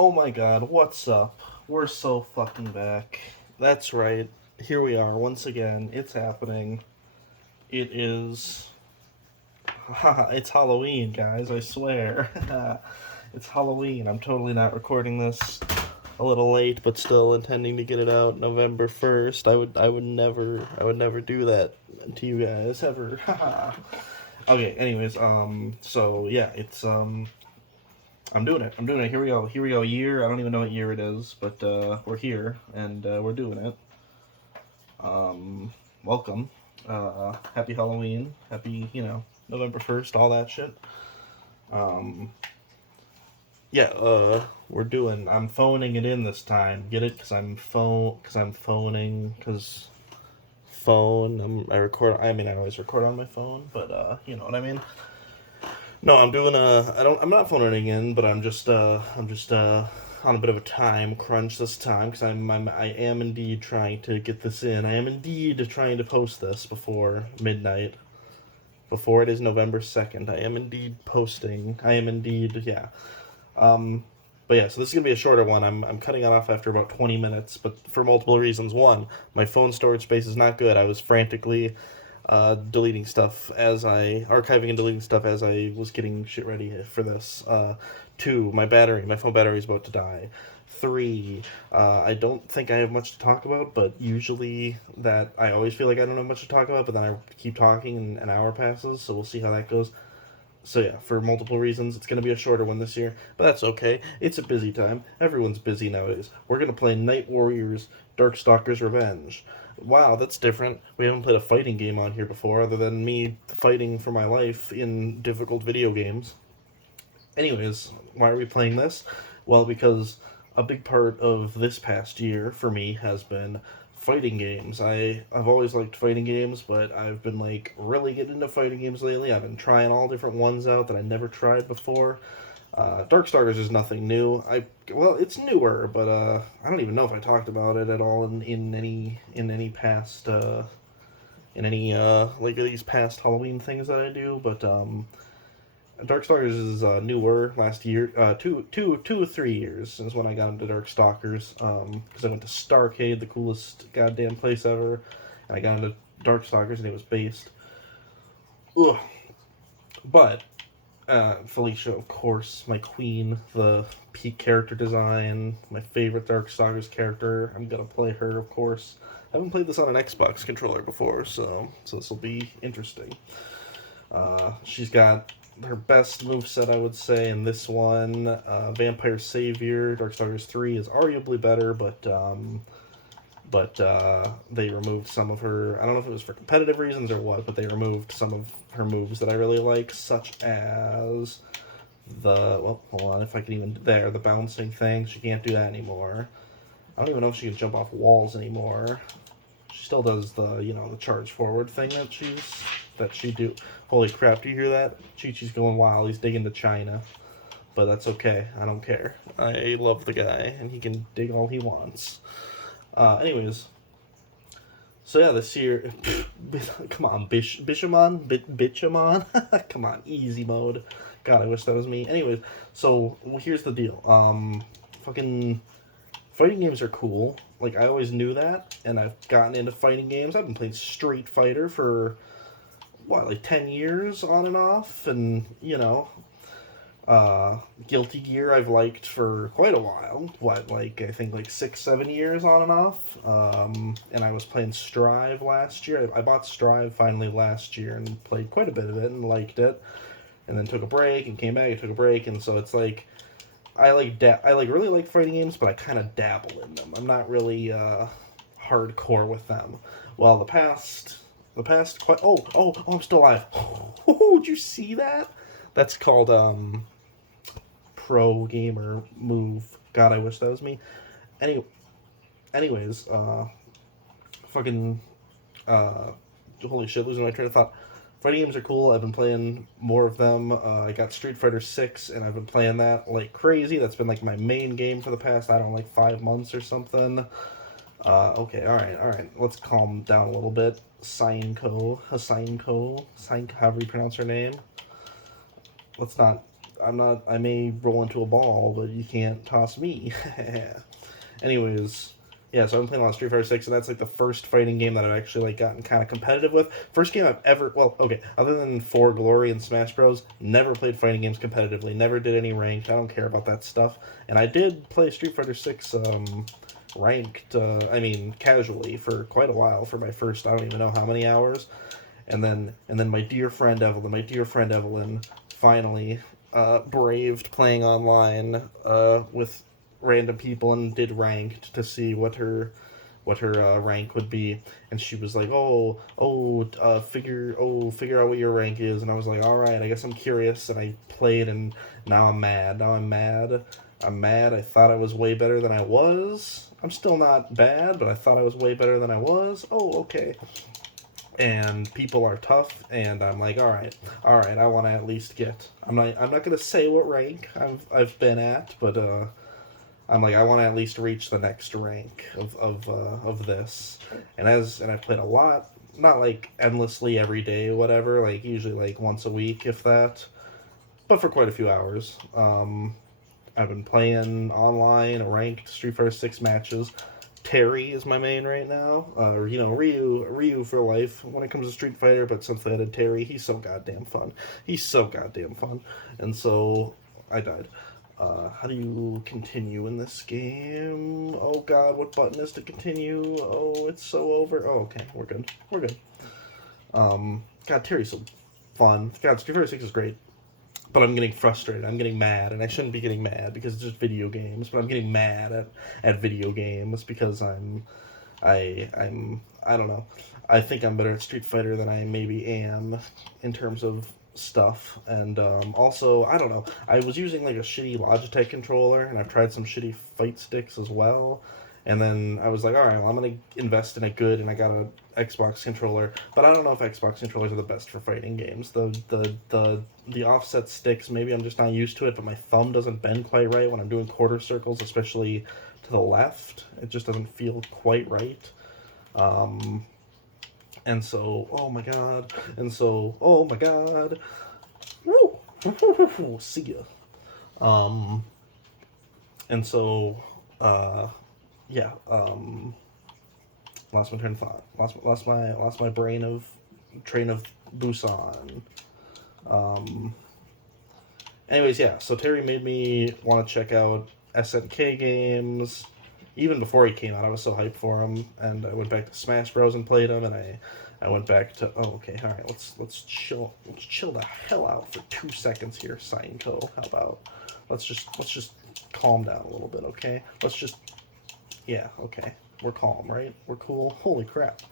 Oh my god, what's up? We're so fucking back. That's right. Here we are once again. It's happening. It is. Haha, it's Halloween, guys, I swear. It's Halloween. I'm totally not recording this a little late, but still intending to get it out November 1st. I would never do that to you guys ever. Okay, anyways, so yeah, I'm doing it. I'm doing it. Here we go. Here we go. Year. I don't even know what year it is, but we're here and we're doing it. Welcome. Happy Halloween. Happy, November 1st. All that shit. Um, yeah. We're doing. I'm phoning it in this time. Get it? Cause I'm phoning. Cause phone. I record. I mean, I always record on my phone, but you know what I mean. No, I'm doing a. I don't. I'm not phoning in, but I'm just on a bit of a time crunch this time because I am indeed trying to get this in. I am indeed trying to post this before midnight, before it is November 2nd. I am indeed posting. I am indeed, yeah. Um, but yeah, so this is gonna be a shorter one. I'm cutting it off after about 20 minutes, but for multiple reasons. One, my phone storage space is not good. I was frantically deleting stuff as archiving and deleting stuff as I was getting shit ready for this. Two, my phone battery is about to die. Three, I don't think I have much to talk about, but usually that I always feel like I don't have much to talk about, but then I keep talking and an hour passes, so we'll see how that goes. So yeah, for multiple reasons, it's going to be a shorter one this year, but that's okay. It's a busy time. Everyone's busy nowadays. We're going to play Night Warriors Darkstalkers Revenge. Wow, that's different. We haven't played a fighting game on here before, other than me fighting for my life in difficult video games. Anyways, why are we playing this? Well, because a big part of this past year for me has been fighting games. I've always liked fighting games, but I've been like really getting into fighting games lately. I've been trying all different ones out that I never tried before. Darkstalkers is nothing new. Well, it's newer, but I don't even know if I talked about it at all in any past in any like these past Halloween things that I do. But Darkstalkers is newer. Last year, 2 or 3 years is when I got into Darkstalkers. Because I went to Starcade, the coolest goddamn place ever, and I got into Darkstalkers, and it was based. Ugh. But Felicia, of course, my queen, the peak character design, my favorite Darkstalkers character. I'm gonna play her, of course. I haven't played this on an Xbox controller before, so this will be interesting. She's got her best moveset, I would say, in this one. Vampire Savior, Darkstalkers 3 is arguably better, but they removed some of her. I don't know if it was for competitive reasons or what, but they removed some of her moves that I really like, such as well, hold on, if I can even the bouncing thing. She can't do that anymore. I don't even know if she can jump off walls anymore. She still does the charge forward thing that she do. Holy crap! Do you hear that? Chi-Chi's going wild. He's digging to China, but that's okay. I don't care. I love the guy, and he can dig all he wants. Anyways, so yeah, this year, come on, Bishamon, Bitchamon, come on, easy mode. God, I wish that was me. Anyways, so here's the deal. Fucking fighting games are cool. Like, I always knew that, and I've gotten into fighting games. I've been playing Street Fighter for like 10 years on and off, and Guilty Gear I've liked for quite a while. I think like 6-7 years on and off. And I was playing Strive last year. I bought Strive finally last year and played quite a bit of it and liked it. And then took a break and came back and took a break, and so it's like I really like fighting games, but I kind of dabble in them. I'm not really hardcore with them. Well, the past quite I'm still alive. Oh, did you see that? That's called pro gamer move. God, I wish that was me. Any, anyways, fucking, uh, holy shit, losing my train of thought. Fighting games are cool. I've been playing more of them. I got Street Fighter 6, and I've been playing that like crazy. That's been like my main game for the past, I don't know, like 5 months or something. Okay, alright. Let's calm down a little bit. However you pronounce her name. Let's not. I may roll into a ball, but you can't toss me. Anyways, yeah, so I've been playing a lot of Street Fighter 6, and that's like the first fighting game that I've actually like gotten kind of competitive with. First game I've ever, well, okay, other than For Glory and Smash Bros, never played fighting games competitively, never did any ranked. I don't care about that stuff. And I did play Street Fighter 6 ranked, casually for quite a while for my first, I don't even know how many hours. And then my dear friend Evelyn finally braved playing online with random people and did ranked to see what her rank would be, and she was like, figure out what your rank is, and I was like, all right, I guess I'm curious, and I played, and now I'm mad. I thought I was way better than I was. I'm still not bad, but I thought I was way better than I was. Oh, okay. And people are tough, and I'm like, all right, I want to at least get. I'm not gonna say what rank I've been at, but I'm like, I want to at least reach the next rank of this, and I've played a lot, not like endlessly every day, whatever, like usually like once a week, if that, but for quite a few hours. I've been playing online ranked Street Fighter 6 matches. Terry is my main right now. Ryu for life when it comes to Street Fighter. But since I added Terry, he's so goddamn fun. And so I died. How do you continue in this game? Oh God, what button is to continue? Oh, it's so over. Oh, okay, we're good. God, Terry's so fun. God, Street Fighter 6 is great. But I'm getting frustrated. I'm getting mad, and I shouldn't be getting mad because it's just video games. But I'm getting mad at video games because I don't know. I think I'm better at Street Fighter than I maybe am in terms of stuff. And also, I don't know. I was using like a shitty Logitech controller, and I've tried some shitty fight sticks as well. And then I was like, all right, well, I'm gonna invest in a good, and I got a Xbox controller. But I don't know if Xbox controllers are the best for fighting games. The offset sticks, maybe I'm just not used to it, but my thumb doesn't bend quite right when I'm doing quarter circles, especially to the left. It just doesn't feel quite right. And so, oh my god. Woo! See ya. And so, yeah. Lost my train of thought. Lost my train of Busan. Anyways, yeah. So Terry made me want to check out SNK games. Even before he came out, I was so hyped for him, and I went back to Smash Bros and played him, and I went back to okay, all right, let's chill the hell out for 2 seconds here, Seinko. How about let's just calm down a little bit, okay? Yeah, okay, we're calm, right? We're cool. Holy crap,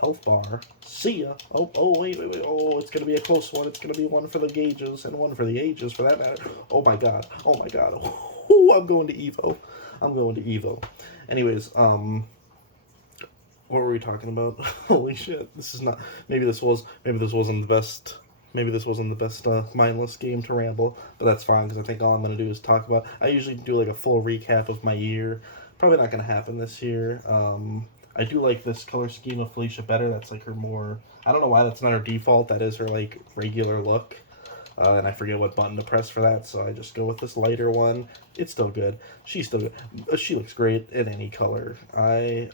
health bar. See ya. Wait. Oh, it's gonna be a close one. It's gonna be one for the gauges and one for the ages, for that matter. Oh my god. Ooh, I'm going to Evo. Anyways, what were we talking about? Holy shit! This is not. Maybe this wasn't the best. Maybe this wasn't the best mindless game to ramble, but that's fine because I think all I'm gonna do is talk about. I usually do like a full recap of my year. Probably not gonna happen this year. I do like this color scheme of Felicia better. That's like her more. I don't know why that's not her default. That is her like regular look. And I forget what button to press for that, so I just go with this lighter one. It's still good. She's still good. She looks great in any color. I've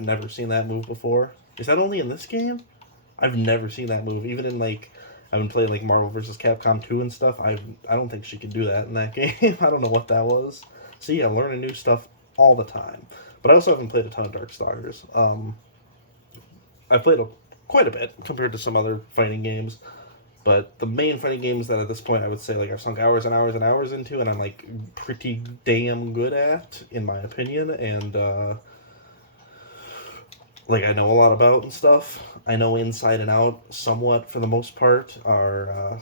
never seen that move before. Is that only in this game? I've never seen that move. Even in like, I've been playing like Marvel vs. Capcom 2 and stuff. I don't think she could do that in that game. I don't know what that was. See, I'm learning new stuff all the time. But I also haven't played a ton of Darkstalkers. I played quite a bit compared to some other fighting games, but the main fighting games that at this point I would say like I've sunk hours and hours and hours into, and I'm like pretty damn good at, in my opinion, and like I know a lot about and stuff. I know inside and out somewhat for the most part are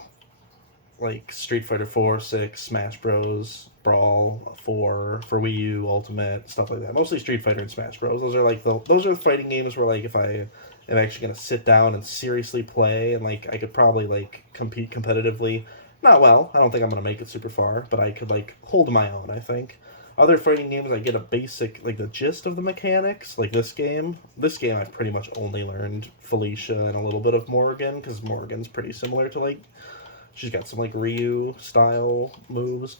like Street Fighter 4, 6, Smash Bros, Brawl 4 for Wii U, Ultimate, stuff like that. Mostly Street Fighter and Smash Bros. Those are the fighting games where like if I am actually gonna sit down and seriously play, and like I could probably like compete competitively. Not well. I don't think I'm gonna make it super far, but I could like hold my own, I think. Other fighting games, I get a basic, like, the gist of the mechanics. Like this game. This game, I've pretty much only learned Felicia and a little bit of Morrigan, because Morrigan's pretty similar to, like, she's got some, like, Ryu-style moves.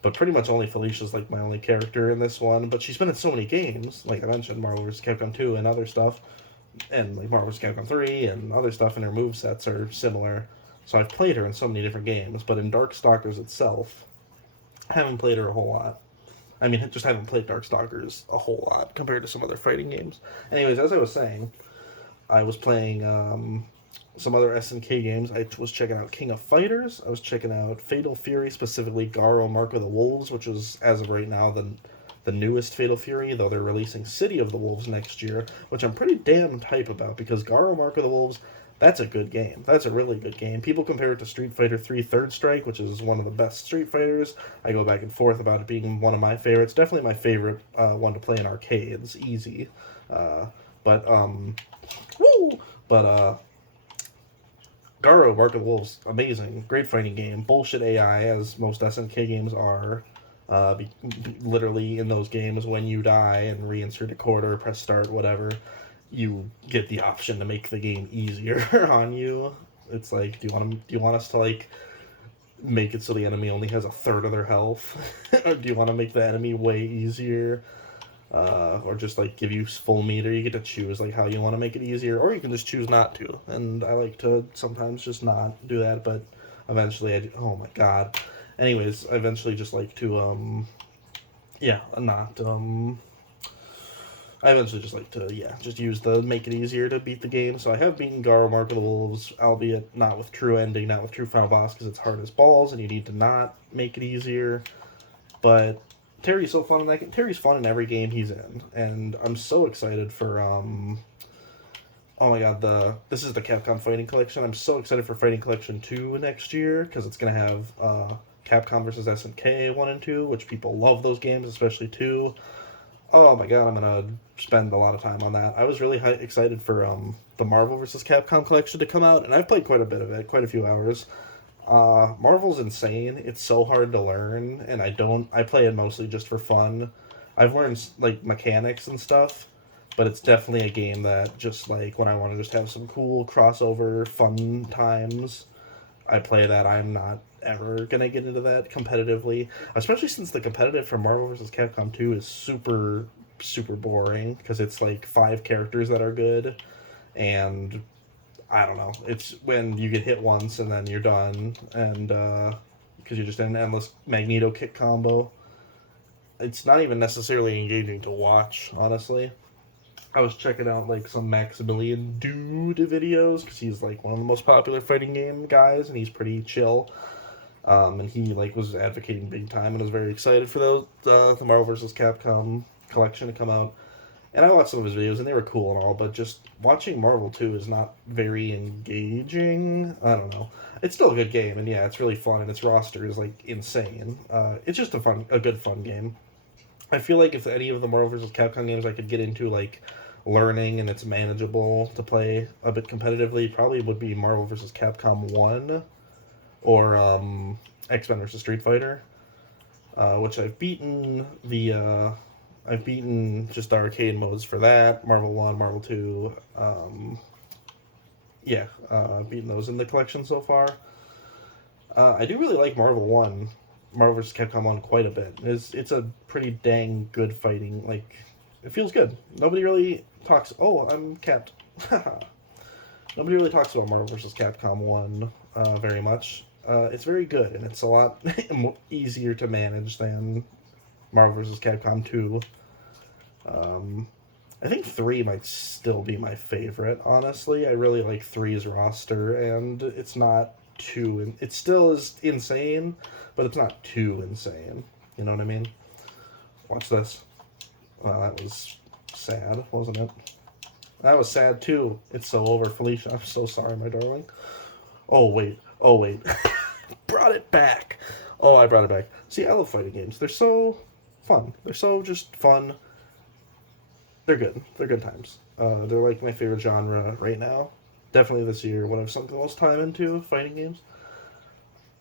But pretty much only Felicia's, like, my only character in this one. But she's been in so many games, like I mentioned, Marvel vs. Capcom 2 and other stuff. And, like, Marvel vs. Capcom 3 and other stuff, and her movesets are similar. So I've played her in so many different games. But in Darkstalkers itself, I haven't played her a whole lot. I mean, just haven't played Darkstalkers a whole lot compared to some other fighting games. Anyways, as I was saying, I was playing some other SNK games. I was checking out King of Fighters. I was checking out Fatal Fury, specifically Garo Mark of the Wolves, which is, as of right now, the newest Fatal Fury, though they're releasing City of the Wolves next year, which I'm pretty damn hype about, because Garo Mark of the Wolves, that's a good game. That's a really good game. People compare it to Street Fighter 3 Third Strike, which is one of the best Street Fighters. I go back and forth about it being one of my favorites. Definitely my favorite one to play in arcades. Easy. Uh, but, woo! But, Garo, Mark of the Wolves, amazing. Great fighting game. Bullshit AI, as most SNK games are. Literally, in those games, when you die and reinsert a quarter, press start, whatever, you get the option to make the game easier on you. It's like, do you want us to, like, make it so the enemy only has a third of their health, or do you want to make the enemy way easier, or just, like, give you full meter? You get to choose, like, how you want to make it easier, or you can just choose not to. And I like to sometimes just not do that, but eventually I do. Oh my god. Anyways, I eventually just like to yeah, not I eventually just like to, yeah, just use the make it easier to beat the game. So I have beaten Garo Mark of the Wolves, albeit not with true ending, not with true final boss, because it's hard as balls and you need to not make it easier. But Terry's so fun in that game. Terry's fun in every game he's in, and I'm so excited for oh my god, this is the Capcom Fighting Collection. I'm so excited for Fighting Collection 2 next year, because it's gonna have Capcom vs. SNK 1 and 2, which people love those games, especially 2. Oh my god, I'm gonna spend a lot of time on that. I was really excited for the Marvel vs. Capcom collection to come out, and I've played quite a bit of it, quite a few hours. Marvel's insane. It's so hard to learn, and I play it mostly just for fun. I've learned, like, mechanics and stuff, but it's definitely a game that, just, like, when I want to just have some cool crossover fun times, I play that. I'm not ever gonna get into that competitively, especially since the competitive for Marvel vs. Capcom 2 is super, super boring, because it's like 5 characters that are good, and I don't know. It's when you get hit once and then you're done, and because you're just in an endless Magneto kick combo. It's not even necessarily engaging to watch, honestly. I was checking out, like, some Maximilian Dude videos, because he's, like, one of the most popular fighting game guys, and he's pretty chill. And he, like, was advocating big time and was very excited for the Marvel vs. Capcom collection to come out. And I watched some of his videos, and they were cool and all, but just watching Marvel 2 is not very engaging. I don't know. It's still a good game, and yeah, it's really fun, and its roster is, like, insane. It's just a good fun game. I feel like if any of the Marvel vs. Capcom games I could get into, like, learning and it's manageable to play a bit competitively, probably would be Marvel vs. Capcom 1 or X-Men vs. Street Fighter, which I've beaten just the arcade modes for that. Marvel 1, Marvel 2. Yeah, I've beaten those in the collection so far. I do really like Marvel 1, Marvel vs. Capcom 1 quite a bit. It's a pretty dang good fighting, like, it feels good. Nobody really talks, oh, I'm capped. Nobody really talks about Marvel vs. Capcom 1 very much. It's very good, and it's a lot easier to manage than Marvel vs. Capcom 2. I think 3 might still be my favorite, honestly. I really like 3's roster, and it's not too... It still is insane, but it's not too insane. You know what I mean? Watch this. That was sad, wasn't it? That was sad, too. It's so over, Felicia. I'm so sorry, my darling. Oh, wait. Oh, wait. Brought it back. Oh, I brought it back. See, I love fighting games. They're so fun. They're so just fun. They're good. They're good times. They're like my favorite genre right now. Definitely this year, what I've sunk the most time into, fighting games.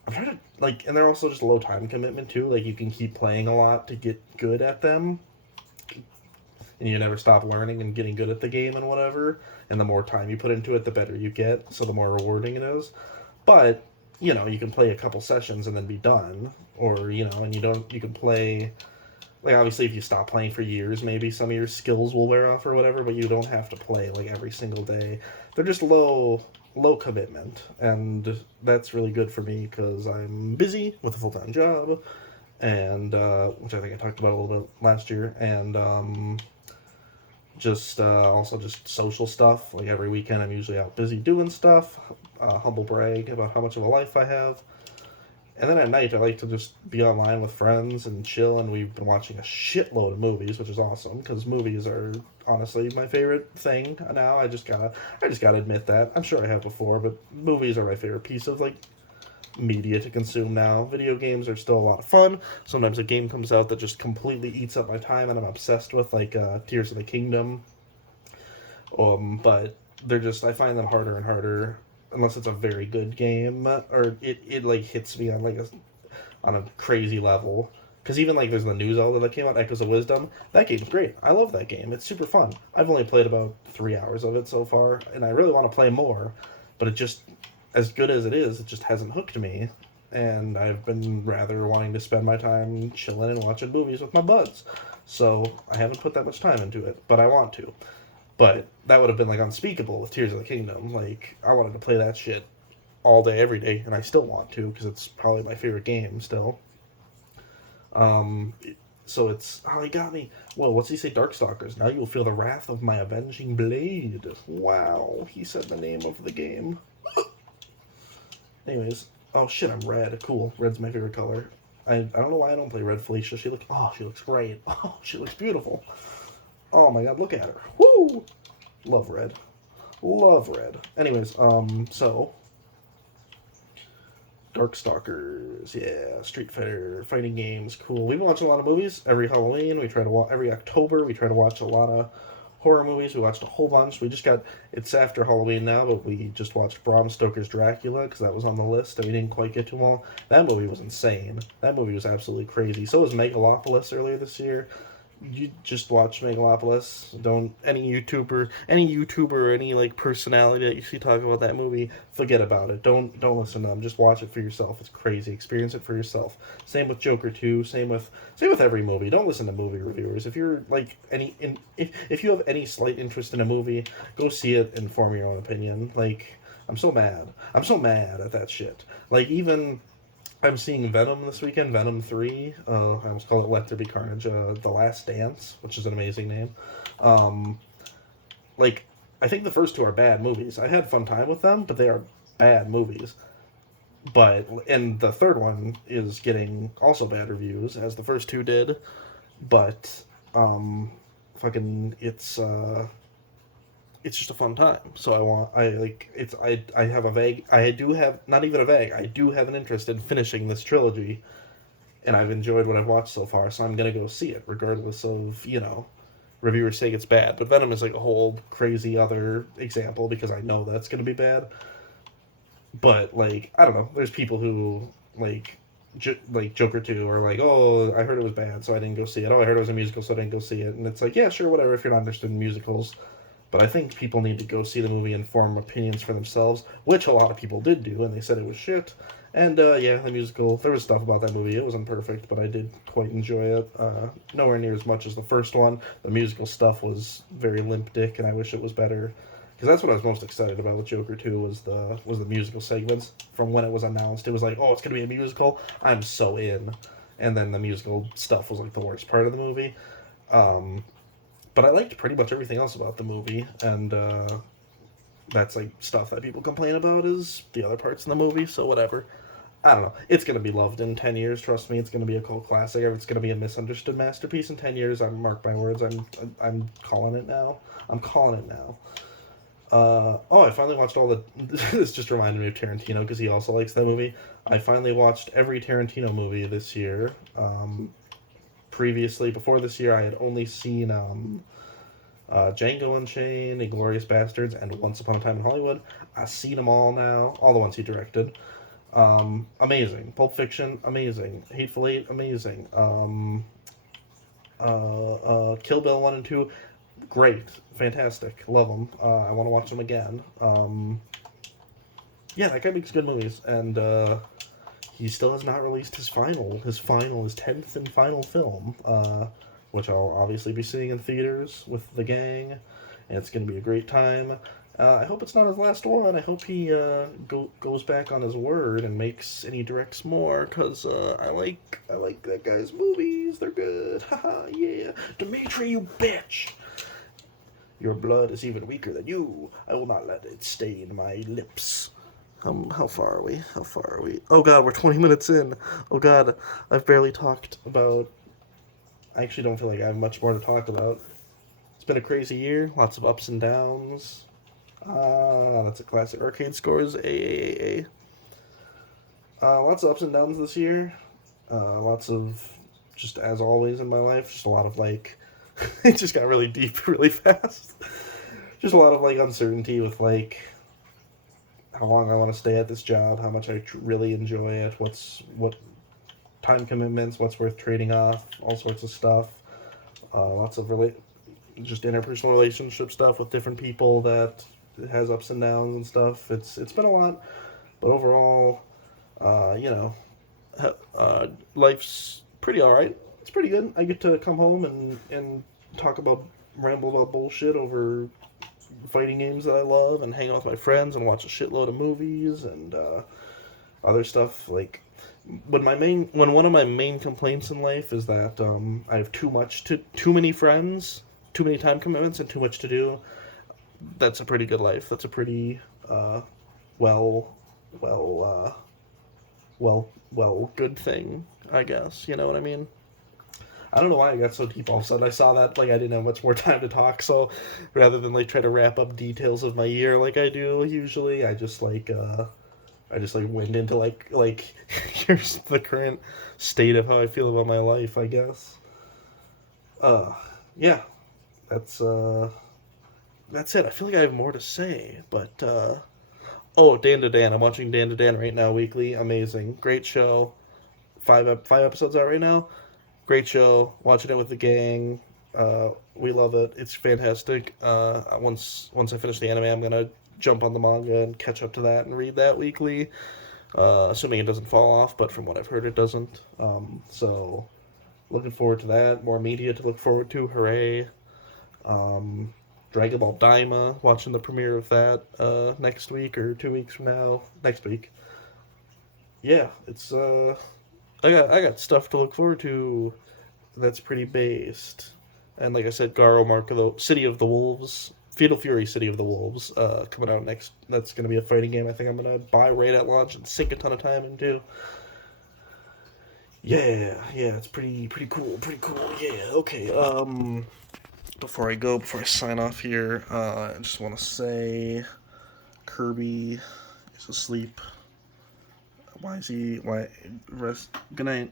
I'm trying to, like, and they're also just low time commitment too. Like, you can keep playing a lot to get good at them, and you never stop learning and getting good at the game and whatever. And the more time you put into it, the better you get. So the more rewarding it is. But you can play a couple sessions and then be done, or and you can play. Like, obviously, if you stop playing for years, maybe some of your skills will wear off or whatever. But you don't have to play like every single day. They're just low commitment, and that's really good for me because I'm busy with a full time job, and which I think I talked about a little bit last year, and just also just social stuff. Like, every weekend, I'm usually out busy doing stuff. Humble brag about how much of a life I have. And then at night, I like to just be online with friends and chill. And we've been watching a shitload of movies, which is awesome because movies are honestly my favorite thing now. I just gotta admit that. I'm sure I have before, but movies are my favorite piece of like media to consume now. Video games are still a lot of fun. Sometimes a game comes out that just completely eats up my time and I'm obsessed with, like Tears of the Kingdom. But I find them harder and harder unless it's a very good game, or it like hits me on a crazy level. Because even like there's the new Zelda that came out, Echoes of Wisdom. That game's great. I love that game. It's super fun. I've only played about 3 hours of it so far, and I really want to play more. But it just, as good as it is, it just hasn't hooked me. And I've been rather wanting to spend my time chilling and watching movies with my buds. So I haven't put that much time into it, but I want to. But that would have been like unspeakable with Tears of the Kingdom. Like, I wanted to play that shit all day, every day, and I still want to because it's probably my favorite game still. Um, so it's, oh, he got me. Well, what's he say? Darkstalkers. Now you will feel the wrath of my avenging blade. Wow, he said the name of the game. Anyways, oh shit, I'm red. Cool. Red's my favorite color. I don't know why I don't play Red Felicia. She looks great. Oh, she looks beautiful. Oh my god, look at her. Woo! Love red. Love red. Anyways, so Darkstalkers, yeah, Street Fighter, fighting games, cool. We've been watching a lot of movies every Halloween. We try to watch every October. We try to watch a lot of horror movies. We watched a whole bunch. It's after Halloween now, but we just watched Bram Stoker's Dracula because that was on the list and we didn't quite get to them all. That movie was insane. That movie was absolutely crazy. So was Megalopolis earlier this year. You just watch Megalopolis. Don't any YouTuber or any like personality that you see talk about that movie, forget about it. Don't listen to them. Just watch it for yourself. It's crazy. Experience it for yourself. Same with Joker 2. Same with every movie. Don't listen to movie reviewers. If you're like if you have any slight interest in a movie, go see it and form your own opinion. Like, I'm so mad. I'm so mad at that shit. Like, even I'm seeing Venom this weekend, Venom 3. I almost call it Let There Be Carnage, The Last Dance, which is an amazing name. Um, like, I think the first two are bad movies. I had fun time with them, but they are bad movies. And the third one is getting also bad reviews, as the first two did. But, fucking, it's just a fun time. So I have a vague, I do have, not even a vague, I do have an interest in finishing this trilogy, and I've enjoyed what I've watched so far, so I'm gonna go see it, regardless of, reviewers saying it's bad. But Venom is like a whole crazy other example, because I know that's gonna be bad. But, like, I don't know, there's people who, like Joker 2, or like, oh, I heard it was bad, so I didn't go see it. Oh, I heard it was a musical, so I didn't go see it. And it's like, yeah, sure, whatever, if you're not interested in musicals. But I think people need to go see the movie and form opinions for themselves, which a lot of people did do, and they said it was shit. And yeah, the musical, there was stuff about that movie. It wasn't perfect, but I did quite enjoy it. Nowhere near as much as the first one. The musical stuff was very limp dick, and I wish it was better. Because that's what I was most excited about with Joker 2 was the musical segments from when it was announced. It was like, oh, it's gonna be a musical. I'm so in. And then the musical stuff was like the worst part of the movie. Um, but I liked pretty much everything else about the movie, and that's like stuff that people complain about is the other parts in the movie. So whatever. I don't know. It's gonna be loved in 10 years. Trust me, it's gonna be a cult classic. It's gonna be a misunderstood masterpiece in 10 years. I'm mark my words. I'm calling it now. I'm calling it now. Oh, I finally watched all the. This just reminded me of Tarantino because he also likes that movie. I finally watched every Tarantino movie this year. Previously, before this year, I had only seen Django Unchained, Inglourious Bastards, and Once Upon a Time in Hollywood. I've seen them all now, all the ones he directed. Amazing. Pulp Fiction, amazing. Hateful Eight, amazing. Kill Bill 1 and 2, great. Fantastic. Love them. I want to watch them again. Yeah, that guy makes good movies, and he still has not released his 10th and final film, which I'll obviously be seeing in theaters with the gang, and it's going to be a great time. I hope it's not his last one. I hope he goes back on his word and he directs more, because I like that guy's movies. They're good. Haha, yeah. Dimitri, you bitch! Your blood is even weaker than you. I will not let it stain my lips. How far are we? How far are we? Oh god, we're 20 minutes in. Oh god, I've barely talked about... I actually don't feel like I have much more to talk about. It's been a crazy year. Lots of ups and downs. That's a classic. Arcade Scores, A. Lots of ups and downs this year. Lots of, just as always in my life, just a lot of like... it just got really deep really fast. Just a lot of like uncertainty with like... how long I want to stay at this job, how much I really enjoy it, what time commitments, what's worth trading off, all sorts of stuff. Lots of just interpersonal relationship stuff with different people that has ups and downs and stuff. It's been a lot, but overall, life's pretty all right. It's pretty good. I get to come home and ramble about bullshit over fighting games that I love, and hang out with my friends and watch a shitload of movies and other stuff. Like when one of my main complaints in life is that I have too many friends, too many time commitments, and too much to do. That's a pretty good life. That's a pretty well well good thing, I guess. You know what I mean? I don't know why I got so deep all of a sudden. I saw that like I didn't have much more time to talk, so rather than like try to wrap up details of my year like I do usually, I just went into like here's the current state of how I feel about my life, I guess. Yeah, that's that's it. I feel like I have more to say, but oh, Dan to Dan. I'm watching Dan to Dan right now weekly. Amazing, great show. Five episodes out right now. Great show. Watching it with the gang. We love it. It's fantastic. Once I finish the anime, I'm gonna jump on the manga and catch up to that and read that weekly. Assuming it doesn't fall off, but from what I've heard, it doesn't. So looking forward to that. More media to look forward to. Hooray! Dragon Ball Daima. Watching the premiere of that next week or 2 weeks from now. Next week. Yeah, it's I got stuff to look forward to. That's pretty based. And like I said, Garo Mark of the City of the Wolves, Fatal Fury City of the Wolves, coming out next. That's going to be a fighting game I think I'm going to buy right at launch and sink a ton of time into. Yeah, it's pretty cool, Yeah, okay. Before I sign off here, I just want to say Kirby is asleep. Why? Rest. Good night.